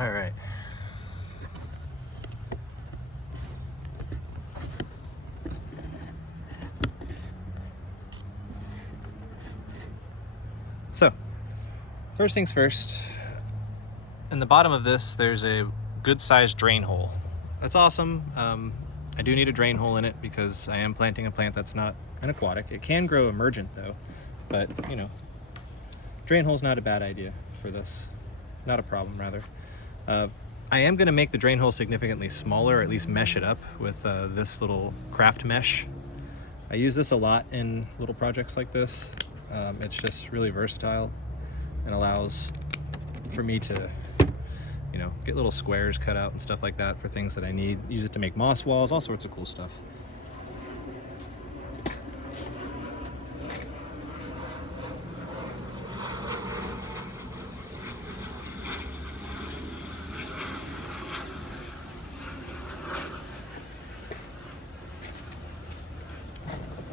All right. So, first things first, in the bottom of this, there's a good sized drain hole. That's awesome. I do need a drain hole in it because I am planting a plant that's not an aquatic. It can grow emergent though, but you know, drain hole's not a bad idea for this. Not a problem, rather. I am going to make the drain hole significantly smaller, or at least mesh it up with this little craft mesh. I use this a lot in little projects like this. It's just really versatile and allows for me to, you know, get little squares cut out and stuff like that for things that I need. Use it to make moss walls, all sorts of cool stuff.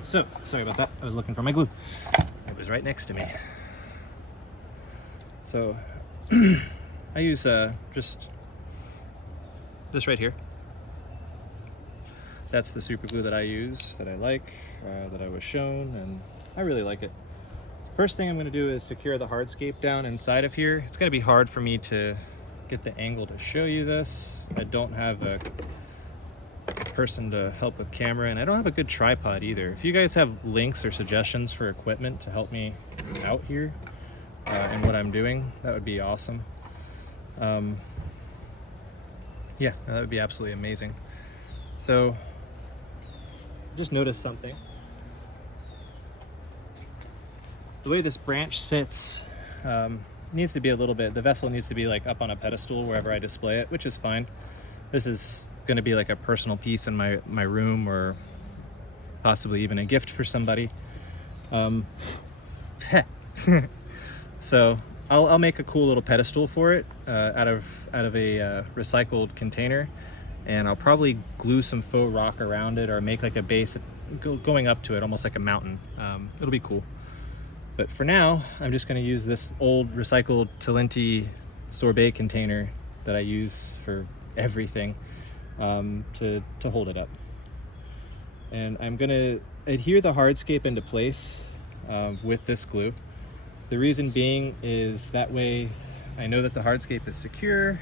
So, sorry about that. I was looking for my glue. It was right next to me. So, I use just this right here. That's the super glue that I use, that I like, that I was shown, and I really like it. First thing I'm going to do is secure the hardscape down inside of here. It's going to be hard for me to get the angle to show you this. I don't have a person to help with camera, and I don't have a good tripod either. If you guys have links or suggestions for equipment to help me out here and what I'm doing, that would be awesome. Yeah, that would be absolutely amazing. So just noticed something. The way this branch sits needs to be a little bit, the vessel needs to be like up on a pedestal wherever I display it, which is fine. This is going to be like a personal piece in my room, or possibly even a gift for somebody. So I'll make a cool little pedestal for it out of a recycled container, and I'll probably glue some faux rock around it or make like a base going up to it, almost like a mountain. It'll be cool. But for now, I'm just going to use this old recycled Talenti sorbet container that I use for everything to hold it up. And I'm going to adhere the hardscape into place with this glue. The reason being is that way I know that the hardscape is secure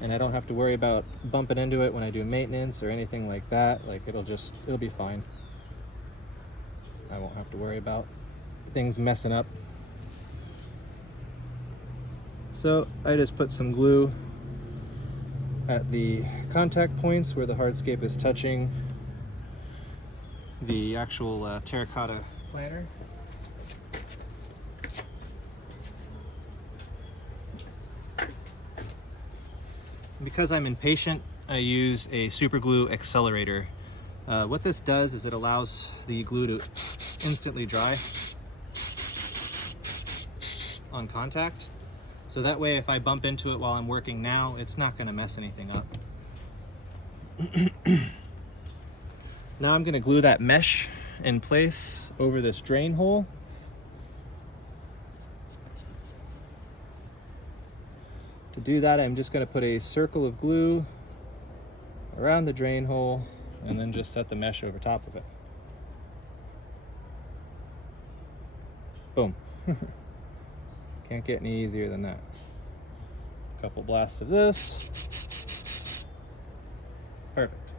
and I don't have to worry about bumping into it when I do maintenance or anything like that. Like it'll be fine. I won't have to worry about things messing up. So I just put some glue at the contact points where the hardscape is touching the actual terracotta planter. Because I'm impatient, I use a super glue accelerator. What this does is it allows the glue to instantly dry on contact. So that way if I bump into it while I'm working now, it's not going to mess anything up. Now I'm going to glue that mesh in place over this drain hole. To do that, I'm just going to put a circle of glue around the drain hole and then just set the mesh over top of it. Boom. Can't get any easier than that. A couple blasts of this. Perfect.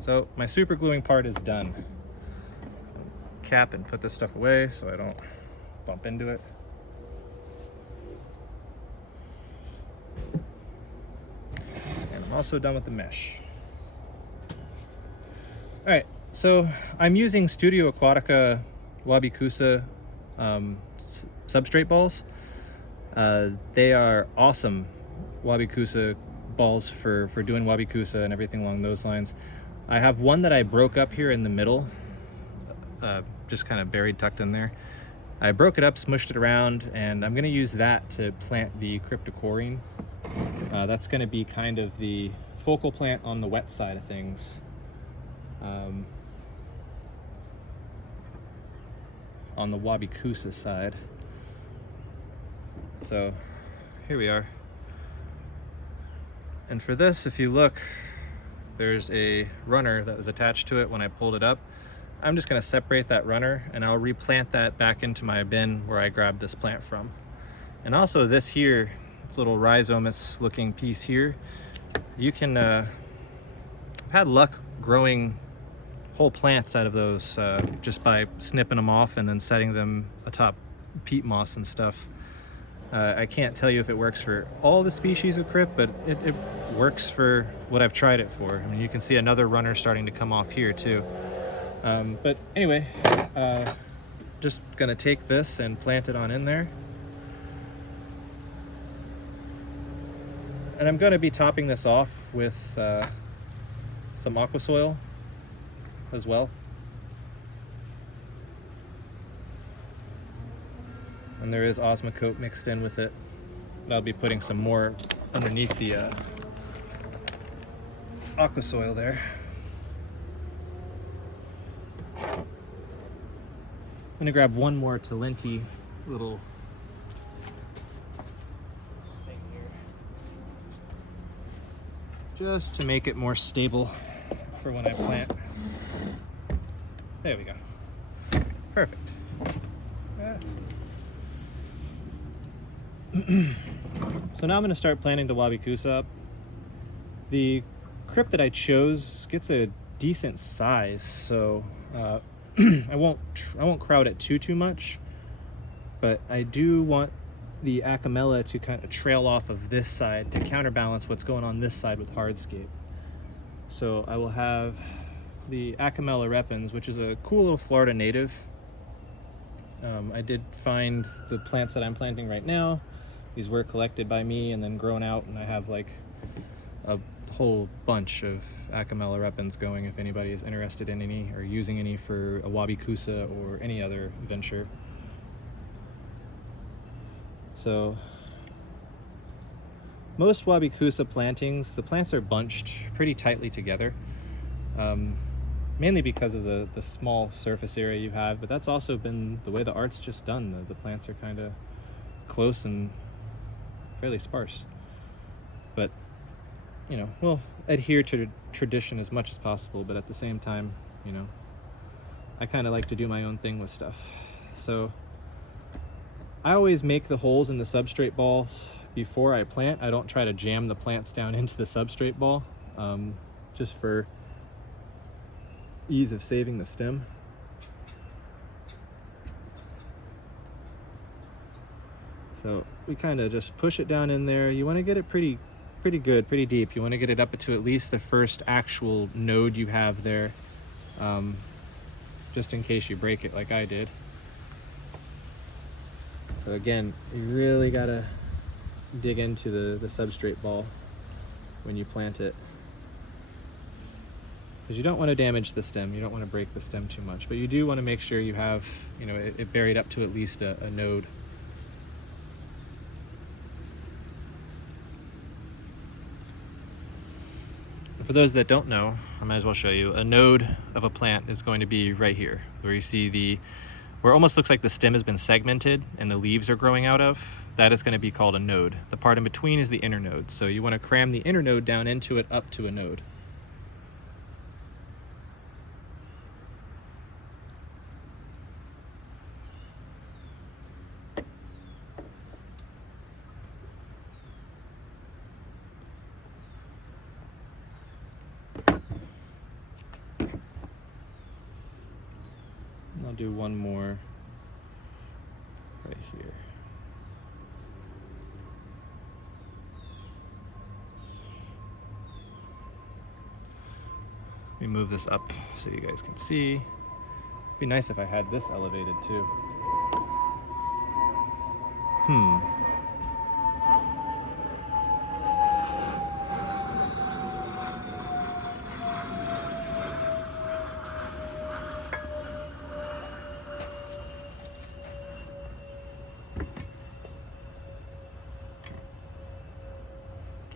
So my super gluing part is done. Cap and put this stuff away so I don't bump into it. And I'm also done with the mesh. All right, so I'm using Studio Aquatica Wabi Kusa substrate balls. They are awesome Wabi Kusa balls for doing Wabi Kusa and everything along those lines. I have one that I broke up here in the middle, just kind of buried, tucked in there. I broke it up, smushed it around, and I'm going to use that to plant the Cryptocoryne. That's going to be kind of the focal plant on the wet side of things. On the Wabi Kusa side. So here we are. And for this, if you look, there's a runner that was attached to it when I pulled it up. I'm just gonna separate that runner and I'll replant that back into my bin where I grabbed this plant from. And also this here, this little rhizomous looking piece here, you can, I've had luck growing whole plants out of those just by snipping them off and then setting them atop peat moss and stuff. I can't tell you if it works for all the species of crypt, but it works for what I've tried it for. I mean, you can see another runner starting to come off here too. But anyway, just gonna take this and plant it on in there. And I'm gonna be topping this off with some aqua soil as well. And there is Osmocote mixed in with it. I'll be putting some more underneath the aqua soil there. I'm gonna grab one more Talenti little thing here, just to make it more stable for when I plant. There we go. Perfect. So now I'm going to start planting the Wabi Kusa up. The crypt that I chose gets a decent size, so I won't crowd it too much, but I do want the Acemela to kind of trail off of this side to counterbalance what's going on this side with hardscape. So I will have the Acemela repens, which is a cool little Florida native. I did find the plants that I'm planting right now. These were collected by me and then grown out, and I have like a whole bunch of Acemela repens going if anybody is interested in any or using any for a Wabi Kusa or any other venture. So most Wabi Kusa plantings, the plants are bunched pretty tightly together, mainly because of the small surface area you have, but that's also been the way the art's just done. The plants are kind of close and fairly sparse, but you know, we'll adhere to tradition as much as possible, but at the same time, you know, I kind of like to do my own thing with stuff. So I always make the holes in the substrate balls before I plant. I don't try to jam the plants down into the substrate ball, just for ease of saving the stem. So we kind of just push it down in there. You want to get it pretty good, pretty deep. You want to get it up to at least the first actual node you have there, just in case you break it like I did. So again, you really got to dig into the substrate ball when you plant it, because you don't want to damage the stem. You don't want to break the stem too much, but you do want to make sure you have, you know, it buried up to at least a node. For those that don't know, I might as well show you. A node of a plant is going to be right here, where you see where it almost looks like the stem has been segmented and the leaves are growing out of. That is going to be called a node. The part in between is the inner node. So you want to cram the inner node down into it up to a node. I'll do one more right here. Let me move this up so you guys can see. It'd be nice if I had this elevated too.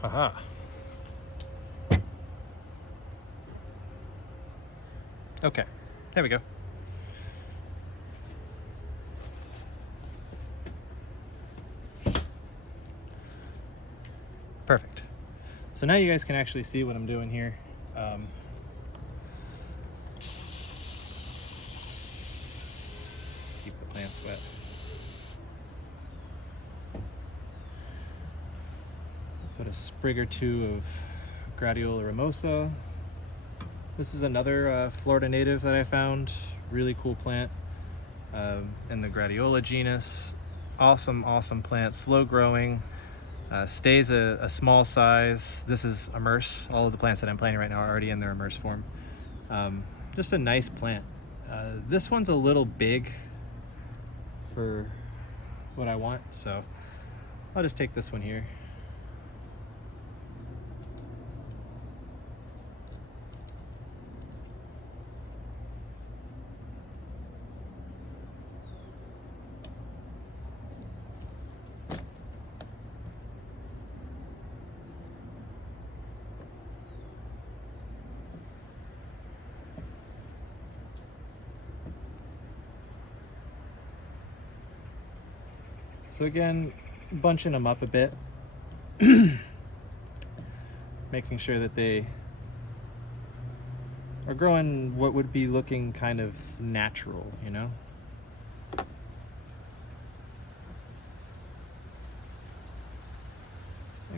Aha. Okay, there we go. So now you guys can actually see what I'm doing here. Keep the plants wet. Put a sprig or two of Gradiola ramosa. This is another Florida native that I found. Really cool plant in the Gradiola genus. Awesome plant, slow growing, stays a small size. This is immerse. All of the plants that I'm planting right now are already in their immerse form. Just a nice plant. This one's a little big for what I want, so I'll just take this one here. So again, bunching them up a bit, making sure that they are growing what would be looking kind of natural, you know? I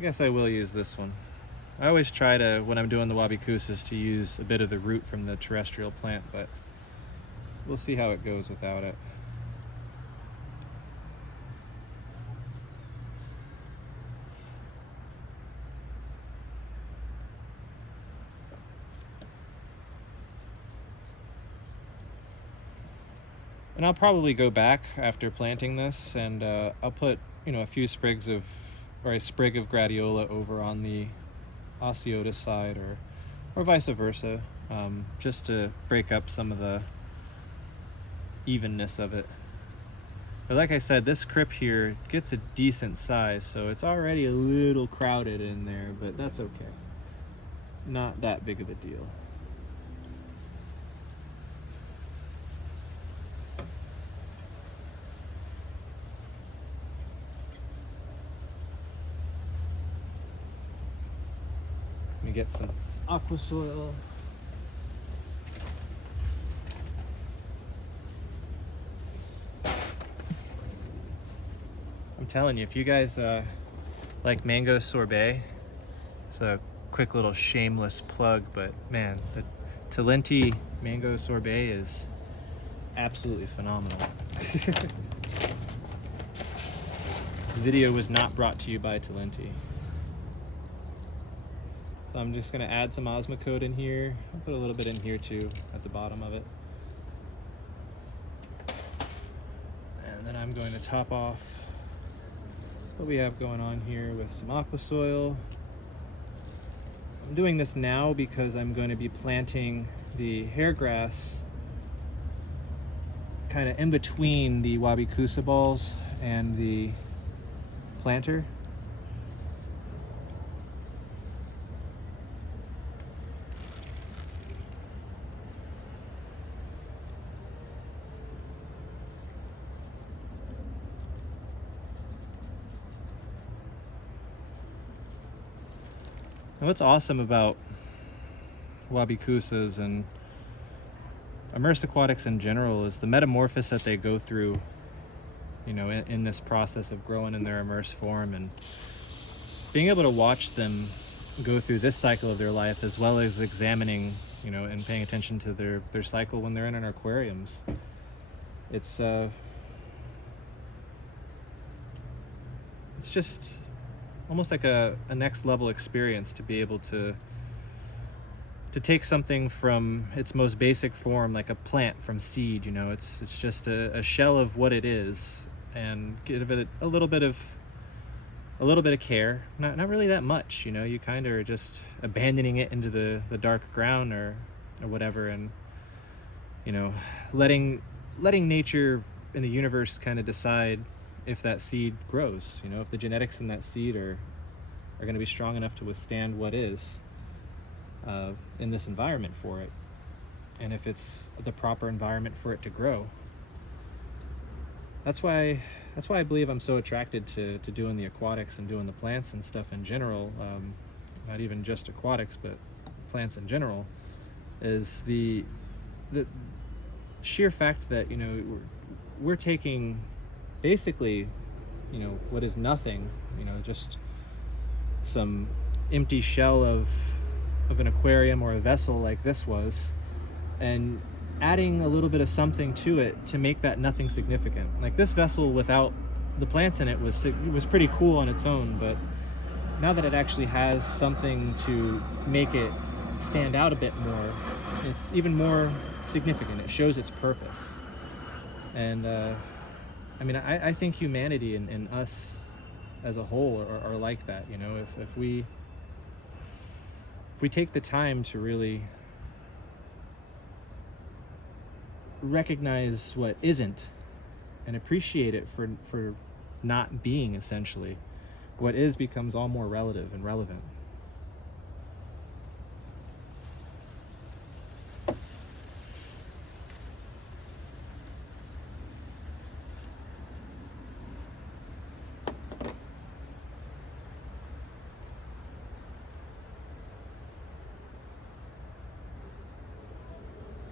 guess I will use this one. I always try to, when I'm doing the Wabi Kusas, to use a bit of the root from the terrestrial plant, but we'll see how it goes without it. And I'll probably go back after planting this, and I'll put, a few sprigs of, or a sprig of Gradiola over on the Aciotis side, or vice versa, just to break up some of the evenness of it. But like I said, this crypt here gets a decent size, so it's already a little crowded in there, but that's okay. Not that big of a deal. Get some aqua soil. I'm telling you, if you guys like mango sorbet, it's a quick little shameless plug, but man, the Talenti mango sorbet is absolutely phenomenal. This video was not brought to you by Talenti. So I'm just gonna add some Osmocote in here. I'll put a little bit in here too, at the bottom of it. And then I'm going to top off what we have going on here with some aqua soil. I'm doing this now because I'm going to be planting the hair grass kind of in between the Wabi Kusa balls and the planter. And what's awesome about Wabi Kusas and immersed aquatics in general is the metamorphosis that they go through, in this process of growing in their immersed form, and being able to watch them go through this cycle of their life, as well as examining, and paying attention to their cycle when they're in our aquariums. It's just almost like a next level experience to be able to take something from its most basic form, like a plant from seed. It's just a shell of what it is, and give it a little bit of care. Not really that much. You kind of are just abandoning it into the dark ground or whatever, and letting nature and the universe kind of decide if that seed grows, if the genetics in that seed are going to be strong enough to withstand what is in this environment for it, and if it's the proper environment for it to grow. That's why I believe I'm so attracted to doing the aquatics and doing the plants and stuff in general. not even just aquatics, but plants in general, is the sheer fact that, you know, we're taking basically, you know, what is nothing, you know, just some empty shell of an aquarium or a vessel like this was, and adding a little bit of something to it to make that nothing significant. Like this vessel without the plants in it was pretty cool on its own, but now that it actually has something to make it stand out a bit more, it's even more significant. It shows its purpose. And I mean, I think humanity and us as a whole are like that. You know, if we take the time to really recognize what isn't and appreciate it for not being, essentially, what is becomes all more relative and relevant.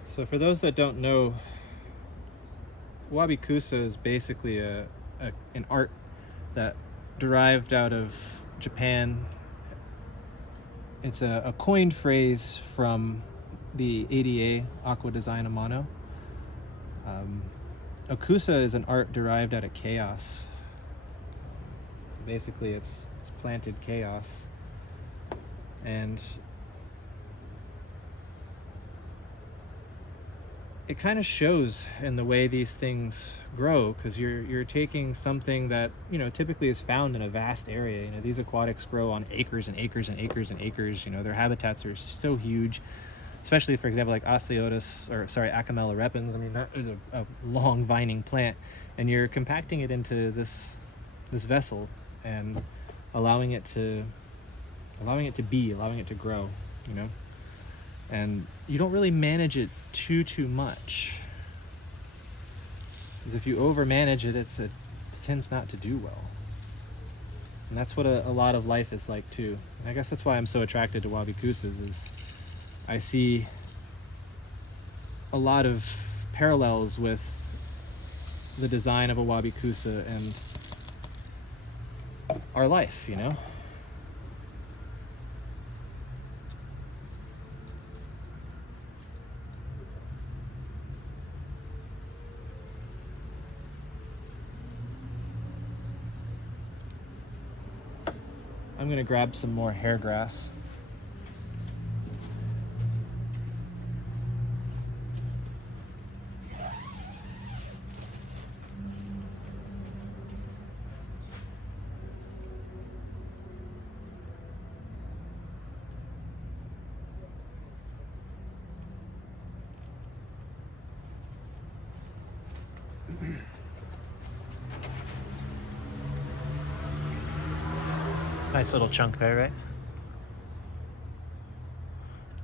So for those that don't know, Wabi Kusa is basically an art that derived out of Japan. It's a coined phrase from the ADA, Aqua Design Amano. Akusa is an art derived out of chaos. Basically, it's planted chaos. And it kind of shows in the way these things grow, because you're taking something that, you know, typically is found in a vast area. You know, these aquatics grow on acres and acres and acres and acres. You know, their habitats are so huge, especially, for example, like Acemela repens. I mean, that is a long vining plant, and you're compacting it into this vessel and allowing it to grow, you know. And you don't really manage it too much, because if you over manage it, it tends not to do well. And that's what a lot of life is like too. And I guess that's why I'm so attracted to Wabi Kusas, is I see a lot of parallels with the design of a Wabi Kusa and our life, you know. I'm gonna grab some more hair grass. Nice little chunk there, right?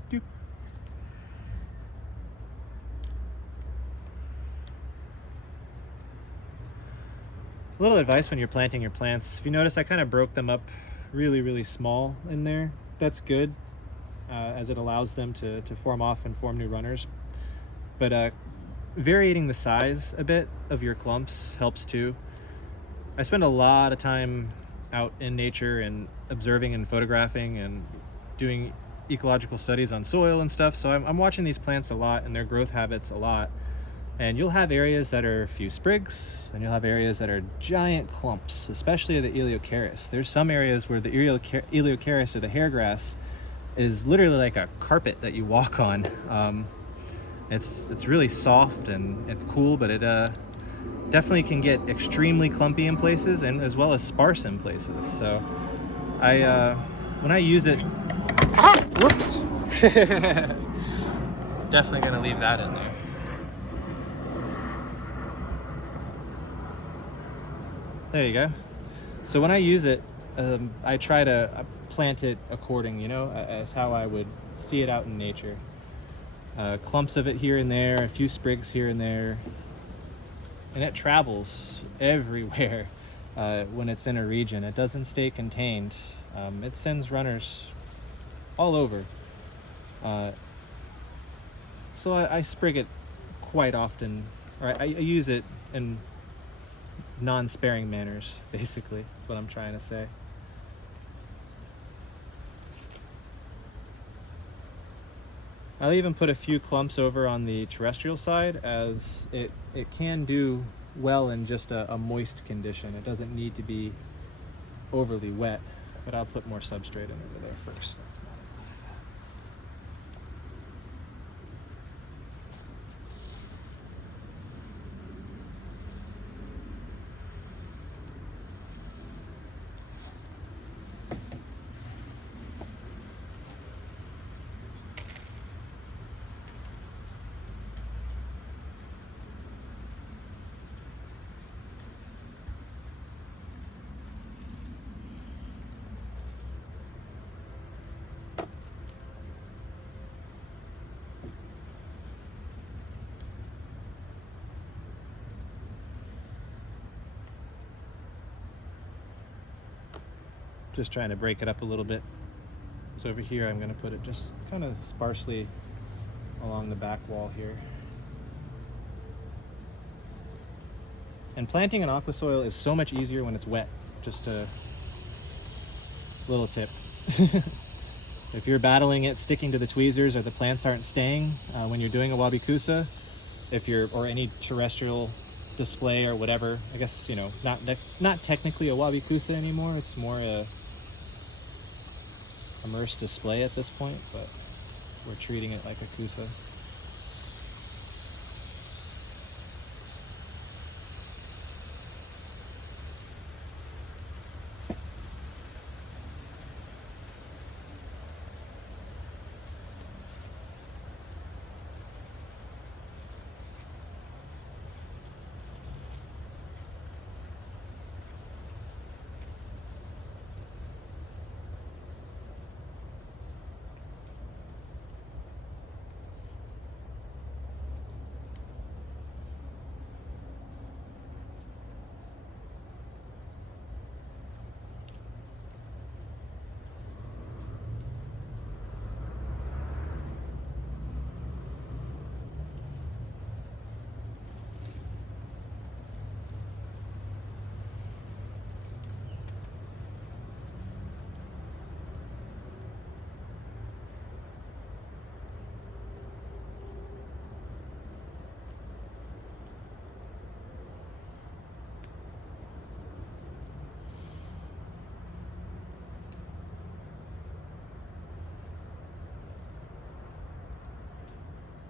Doop. A little advice when you're planting your plants. If you notice, I kind of broke them up really small in there. That's good, as it allows them to form off and form new runners. But varying the size a bit of your clumps helps too. I spend a lot of time out in nature and observing and photographing and doing ecological studies on soil and stuff, so I'm watching these plants a lot and their growth habits a lot. And you'll have areas that are a few sprigs, and you'll have areas that are giant clumps, especially the elepcharis. There's some areas where the elepcharis, or the hair grass, is literally like a carpet that you walk on. It's really soft and it's cool, but it definitely can get extremely clumpy in places, and as well as sparse in places. So when I use it, whoops, definitely gonna leave that in there. There you go. So when I use it, I try to plant it according, you know, as how I would see it out in nature. Clumps of it here and there, a few sprigs here and there, and it travels everywhere when it's in a region. It doesn't stay contained. It sends runners all over. So I sprig it quite often, or I use it in non-sparing manners, basically, is what I'm trying to say. I'll even put a few clumps over on the terrestrial side, as it can do well in just a moist condition. It doesn't need to be overly wet, but I'll put more substrate in over there first. Just trying to break it up a little bit. So over here I'm going to put it just kind of sparsely along the back wall here. And planting in aqua soil is so much easier when it's wet. Just a little tip. If you're battling it, sticking to the tweezers, or the plants aren't staying when you're doing a Wabi Kusa, or any terrestrial display or whatever, I guess, you know, not technically a Wabi Kusa anymore, it's more a immersed display at this point, but we're treating it like a Kusa.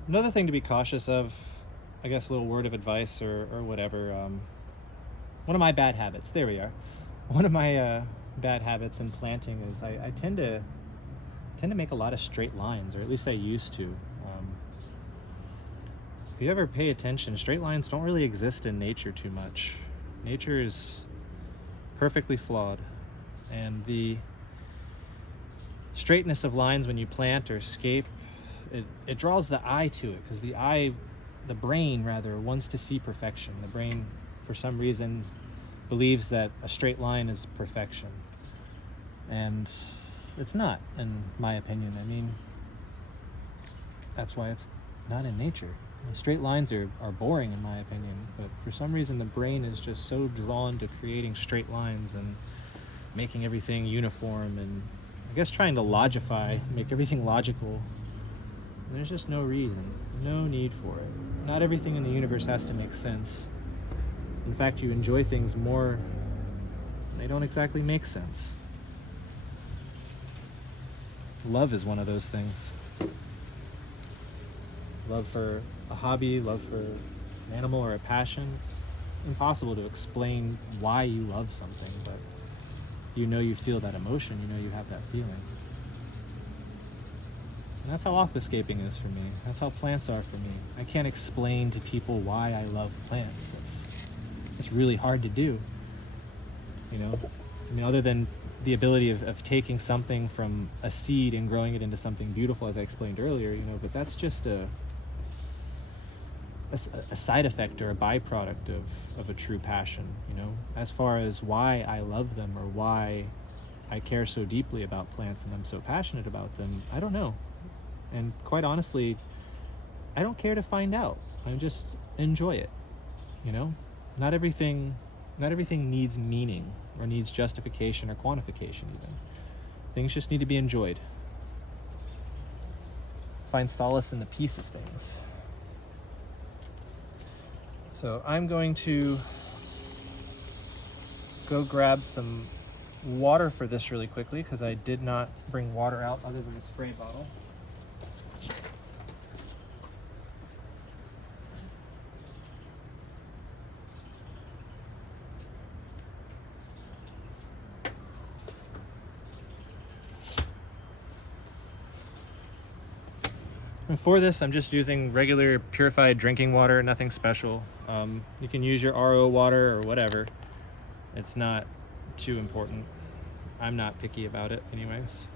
Another thing to be cautious of, I guess a little word of advice or whatever, one of my bad habits, there we are. One of my bad habits in planting is I tend to make a lot of straight lines, or at least I used to. If you ever pay attention, straight lines don't really exist in nature too much. Nature is perfectly flawed, and the straightness of lines when you plant or scape, it draws the eye to it, because the brain rather wants to see perfection. The brain, for some reason, believes that a straight line is perfection, and it's not, in my opinion. I mean, that's why it's not in nature. Straight lines are boring, in my opinion, but for some reason the brain is just so drawn to creating straight lines and making everything uniform, and I guess trying to logify, make everything logical. There's just no reason, no need for it. Not everything in the universe has to make sense. In fact, you enjoy things more when they don't exactly make sense. Love is one of those things. Love for a hobby, love for an animal or a passion. It's impossible to explain why you love something, but you know you feel that emotion, you know you have that feeling. And that's how aquascaping is for me. That's how plants are for me. I can't explain to people why I love plants. It's really hard to do. You know? I mean, other than the ability of taking something from a seed and growing it into something beautiful, as I explained earlier, you know, but that's just a side effect or a byproduct of a true passion, you know? As far as why I love them or why I care so deeply about plants and I'm so passionate about them? I don't know. And quite honestly, I don't care to find out. I just enjoy it, you know? Not everything needs meaning or needs justification or quantification even. Things just need to be enjoyed. Find solace in the peace of things. So I'm going to go grab some water for this really quickly because I did not bring water out other than the spray bottle. And for this, I'm just using regular purified drinking water, nothing special. You can use your RO water or whatever. It's not too important. I'm not picky about it anyways.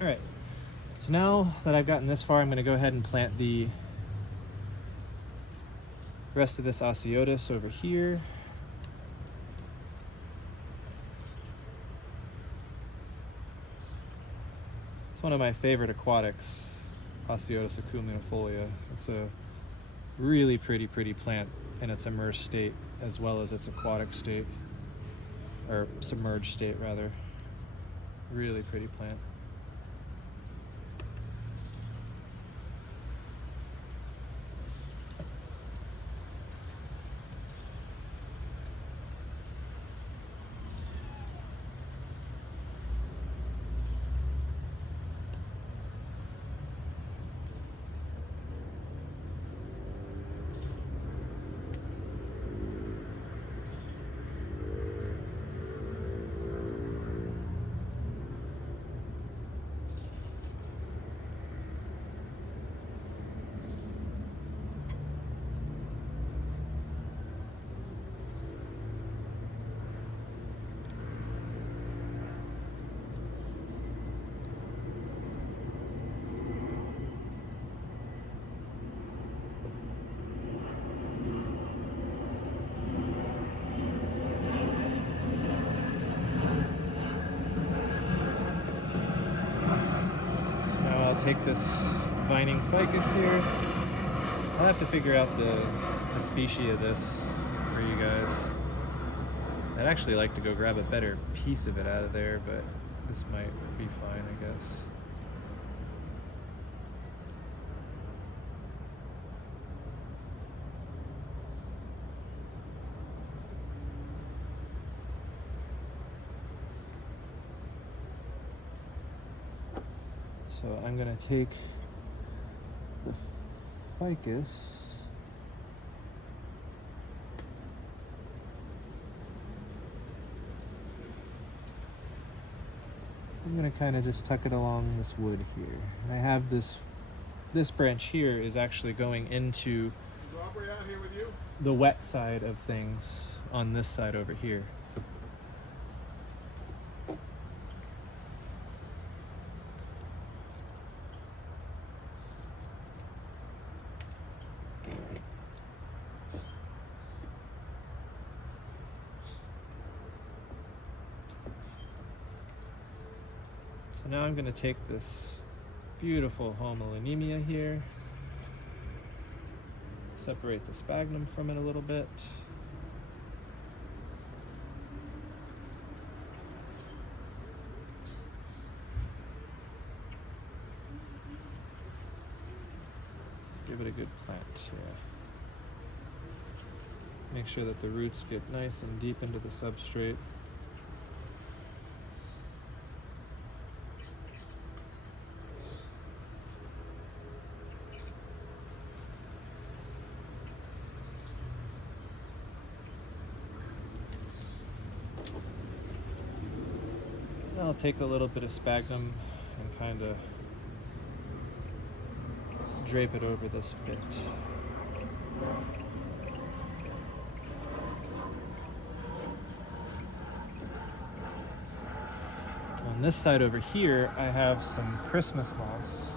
All right, so now that I've gotten this far, I'm gonna go ahead and plant the rest of this Aciotis over here. It's one of my favorite aquatics, Aciotis acumnifolia. It's a really pretty plant in its immersed state as well as its aquatic state, or submerged state rather. Really pretty plant. I'll take this vining ficus here. I'll have to figure out the species of this for you guys. I'd actually like to go grab a better piece of it out of there, but this might be fine, I guess. So I'm gonna take the ficus, I'm gonna kind of just tuck it along this wood here. And I have this branch here is actually going into the wet side of things on this side over here. Now I'm going to take this beautiful Homalomena here, separate the sphagnum from it a little bit. Give it a good plant here. Make sure that the roots get nice and deep into the substrate. I'll take a little bit of sphagnum and kind of drape it over this bit. On this side over here, I have some Christmas moss.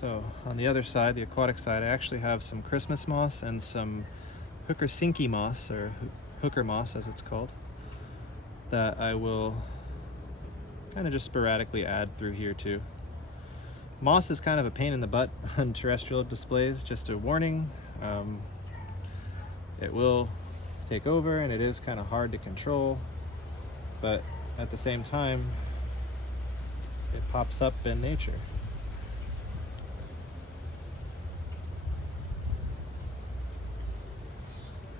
So on the other side, the aquatic side, I actually have some Christmas moss and some hooker moss, or hooker moss as it's called, that I will kind of just sporadically add through here too. Moss is kind of a pain in the butt on terrestrial displays, just a warning. It will take over and it is kind of hard to control, but at the same time, it pops up in nature.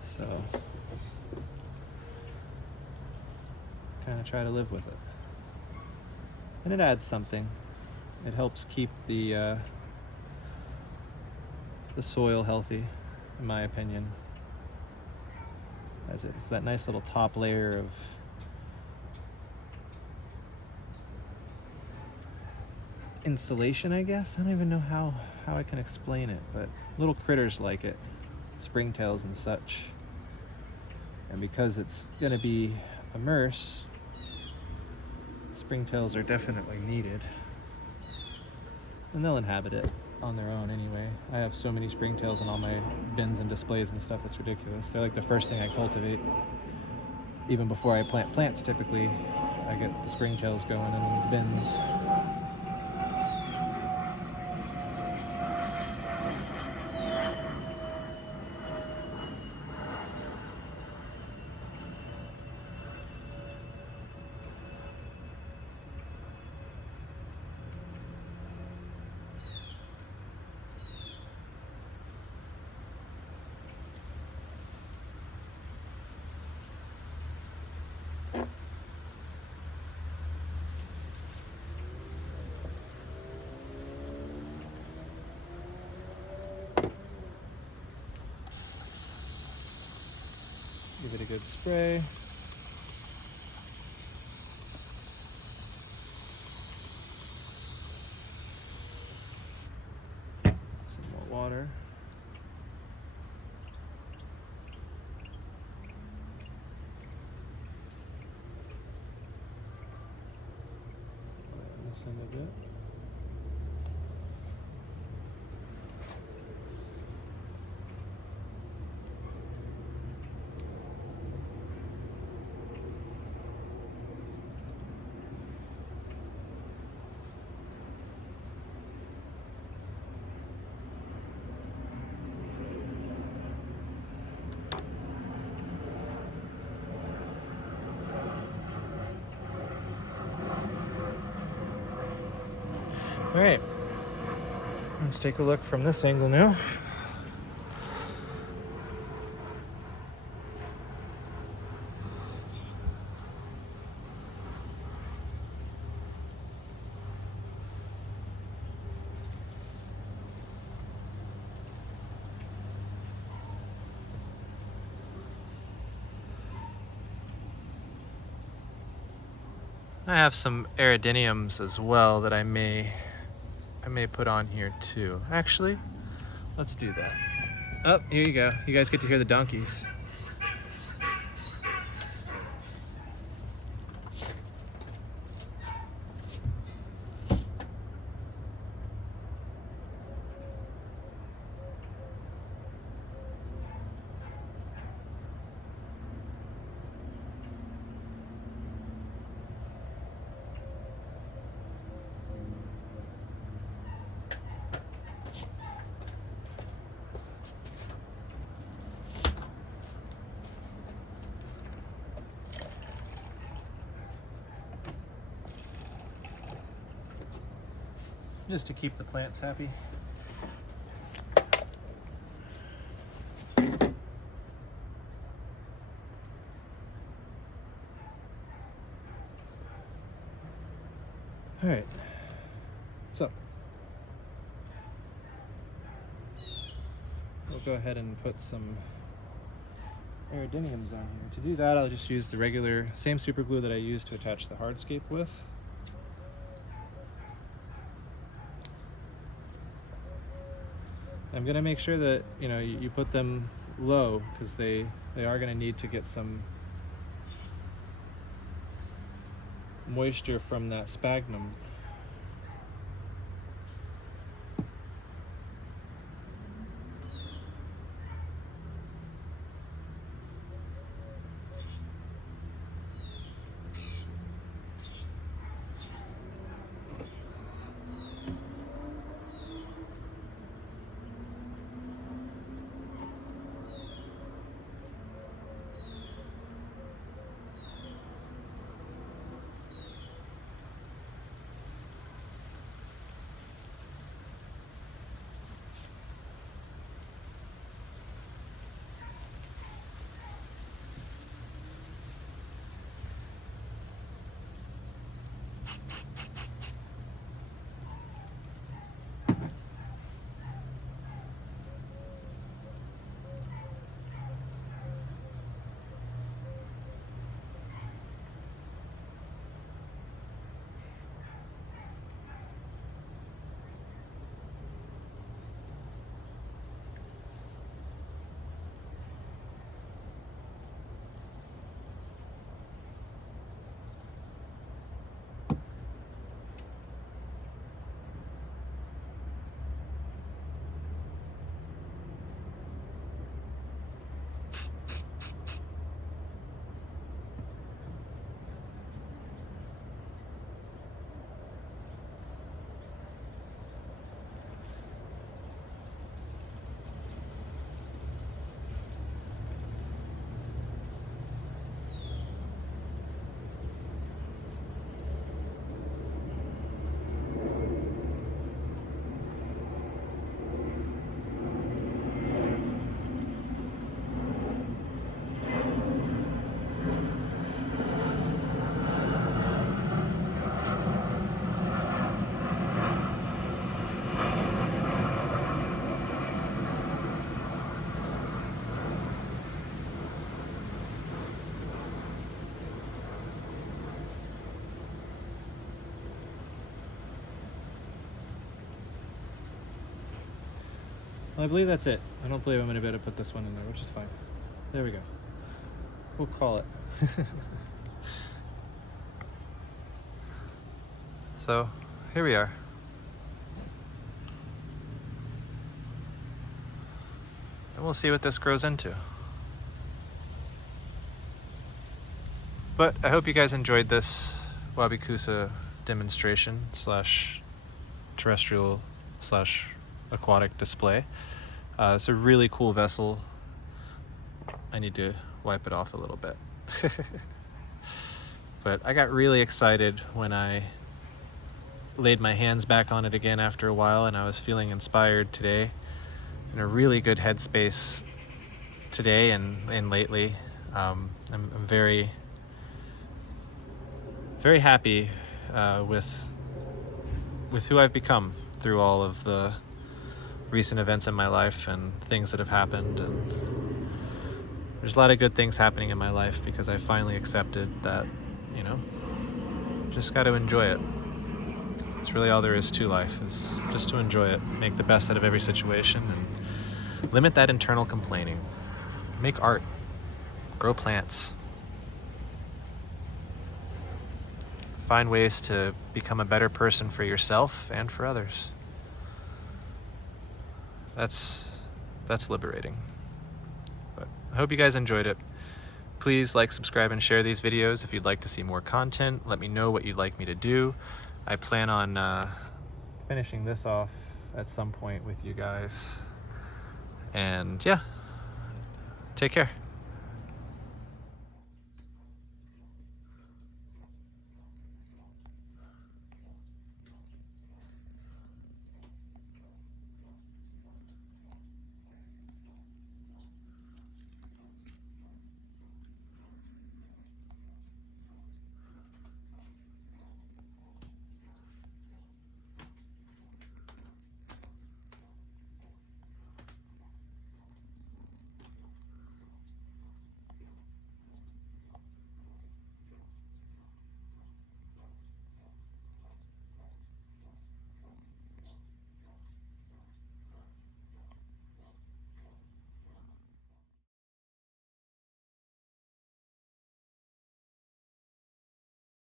So, kind of try to live with it. And it adds something. It helps keep the soil healthy, in my opinion. As it's that nice little top layer of insulation, I guess. I don't even know how I can explain it, but little critters like it, springtails and such. And because it's going to be immersed, springtails are definitely needed. And they'll inhabit it on their own anyway. I have so many springtails in all my bins and displays and stuff, it's ridiculous. They're like the first thing I cultivate. Even before I plant plants, typically, I get the springtails going in the bins. Give it a good spray. Some more water. This end of it. All right, let's take a look from this angle now. I have some aridiniums as well that I may put on here too. Actually, let's do that. Oh, here you go. You guys get to hear the donkeys. Just to keep the plants happy. All right, so we'll go ahead and put some aerodiniums on here. To do that, I'll just use the regular same super glue that I used to attach the hardscape with. I'm gonna make sure that you put them low, because they are gonna need to get some moisture from that sphagnum. Well, I believe that's it. I don't believe I'm going to be able to put this one in there, which is fine. There we go. We'll call it. So, here we are. And we'll see what this grows into. But I hope you guys enjoyed this Wabi Kusa demonstration / terrestrial / aquatic display. It's a really cool vessel. I need to wipe it off a little bit. But I got really excited when I laid my hands back on it again after a while, and I was feeling inspired today, in a really good headspace today and lately. I'm very, very happy with who I've become through all of the recent events in my life and things that have happened. And there's a lot of good things happening in my life because I finally accepted that, just got to enjoy it. It's really all there is to life, is just to enjoy it, make the best out of every situation, and limit that internal complaining. Make art, grow plants, find ways to become a better person for yourself and for others. That's liberating. But I hope you guys enjoyed it. Please like, subscribe, and share these videos if you'd like to see more content. Let me know what you'd like me to do. I plan on finishing this off at some point with you guys. And yeah, take care.